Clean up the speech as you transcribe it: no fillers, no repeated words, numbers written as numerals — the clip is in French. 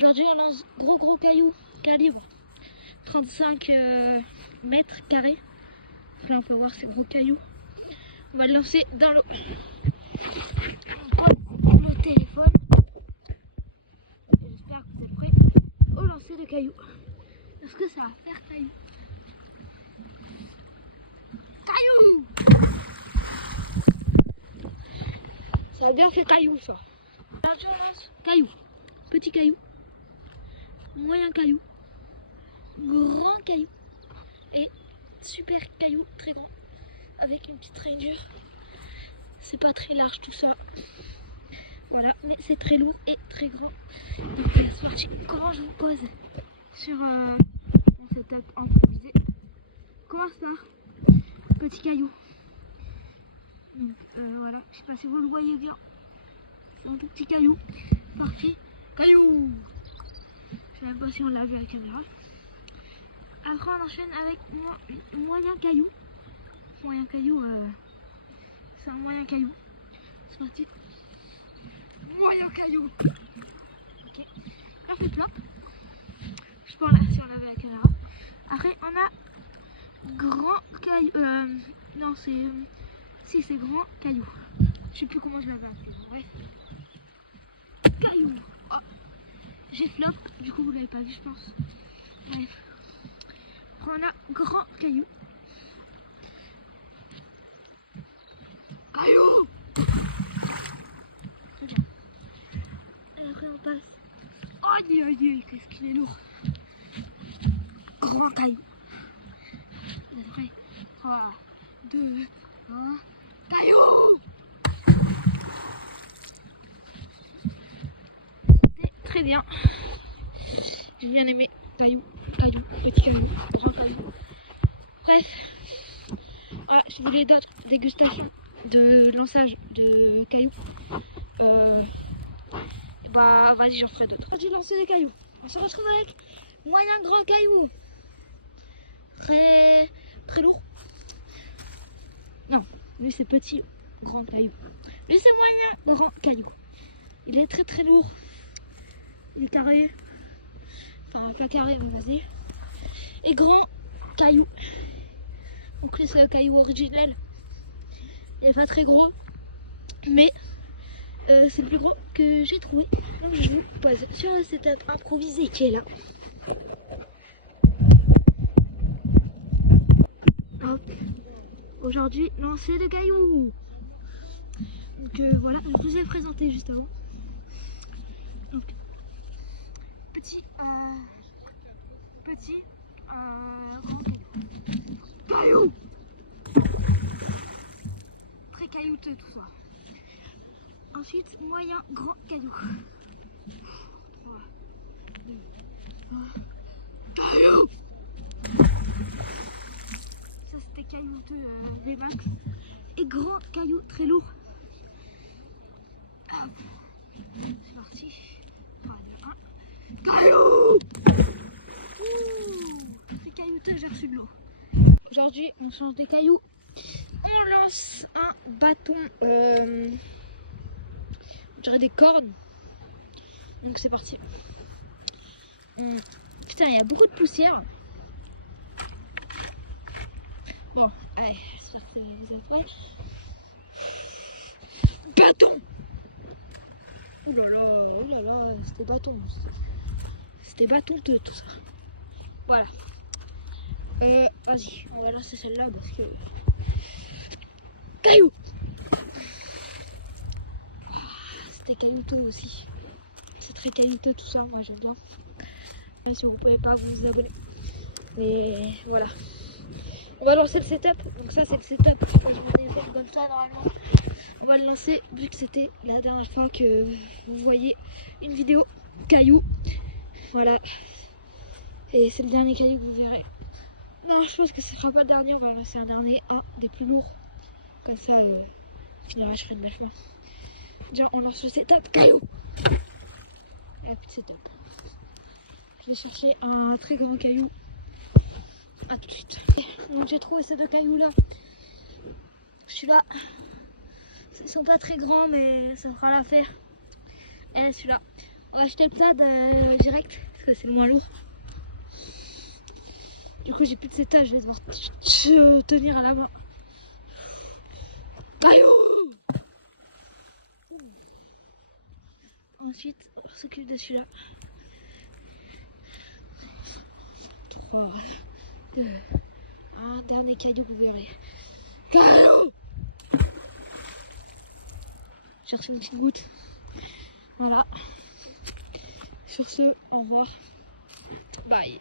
Aujourd'hui on lance gros caillou calibre 35 mètres carrés. Là on peut voir ces gros cailloux. On va le lancer dans l'eau. On prend le téléphone. J'espère que vous êtes prêts au lancer de cailloux. Est-ce que ça va faire caillou? Caillou! Ça a bien fait caillou ça. Aujourd'hui on lance caillou. Petit caillou. Moyen caillou. Grand caillou. Et super caillou très grand. Avec une petite rainure. C'est pas très large tout ça. Voilà, mais c'est très lourd et très grand. Donc c'est parti. Comment je vous pose sur mon setup improvisé. Commence par petit caillou. Donc voilà, je sais pas si vous le voyez bien. C'est un tout petit caillou. Parfait. Caillou. Je sais même pas si on l'a vu à la caméra. Après on enchaîne avec moyen caillou. Moyen caillou, c'est un moyen caillou. C'est parti. Moyen caillou. Ok. Là fait plein. Je pense là si on avait la caméra. Après on a grand caillou. Non c'est. Si c'est grand caillou. Je sais plus comment je l'avais appelé. Bref. Caillou. Oh. J'ai flop, du coup vous l'avez pas vu je pense. Bref. Après on a grand caillou. Caillou. Et après on passe. Oh Dieu, qu'est-ce qu'il est lourd. Grand caillou. Et après 3, 2, 1. Caillou. C'était très bien. J'ai bien aimé. Caillou, petit caillou, grand caillou. Bref. Voilà, si vous voulez d'autres dégustations de lançage de cailloux, bah vas-y j'en ferai d'autres. J'ai lancé des cailloux. On se retrouve avec moyen grand caillou. Très lourd. Non, lui c'est petit grand caillou. Lui c'est moyen grand caillou. Il est très lourd. Il est carré. Enfin pas carré mais vas-y. Et grand caillou. Donc lui c'est le caillou originel. Il n'est pas très gros. Mais c'est le plus gros que j'ai trouvé. Donc je vous pose sur le setup improvisé qui est là. Hop. Aujourd'hui, lancer de cailloux. Donc voilà, je vous ai présenté juste avant. Donc petit grand caillou. Très caillouteux tout ça. Ensuite, moyen grand caillou. 3, 2, 1. Caillou. Ça c'était caillouteux VMAX. Et grand caillou très lourd. Hop. C'est parti. 3, 2, 1. Caillou. C'est caillouteux, j'ai reçu de l'eau. Aujourd'hui, on change des cailloux. On lance un bâton. On dirait des cornes. Donc c'est parti. Putain, il y a beaucoup de poussière. Bon, allez, j'espère que vous êtes prêts. Bâton. Ouh là là, c'était bâton. C'était bâtonteux tout ça. Voilà. Vas-y, on va lancer celle-là parce que... Caillou. C'était caillouteux aussi. C'est très caillouteux tout ça, moi j'aime bien. Même si vous ne pouvez pas vous abonner. Et voilà. On va lancer le setup. Donc ça c'est le setup. Je vais faire comme ça normalement. On va le lancer vu que c'était la dernière fois que vous voyez une vidéo caillou. Voilà. Et c'est le dernier caillou que vous verrez. Non, je pense que ce sera pas le dernier. On va lancer un dernier, un des plus lourds. Comme ça, finalement je ferai une belle fois. Déjà on lance le setup caillou. Et plus de setup. Je vais chercher un très grand caillou. A tout de suite. Donc j'ai trouvé ces deux cailloux là. Celui-là, ils sont pas très grands mais ça fera l'affaire. Et celui-là, On va acheter le plat direct parce que c'est le moins lourd. Du coup j'ai plus de sétage, je vais devoir tenir à la main. Caillou. Ensuite on s'occupe de celui-là. 3, 2, 1, dernier caillou, vous verrez. Caillou. Chercher une petite goutte. Voilà. Sur ce, au revoir. Bye.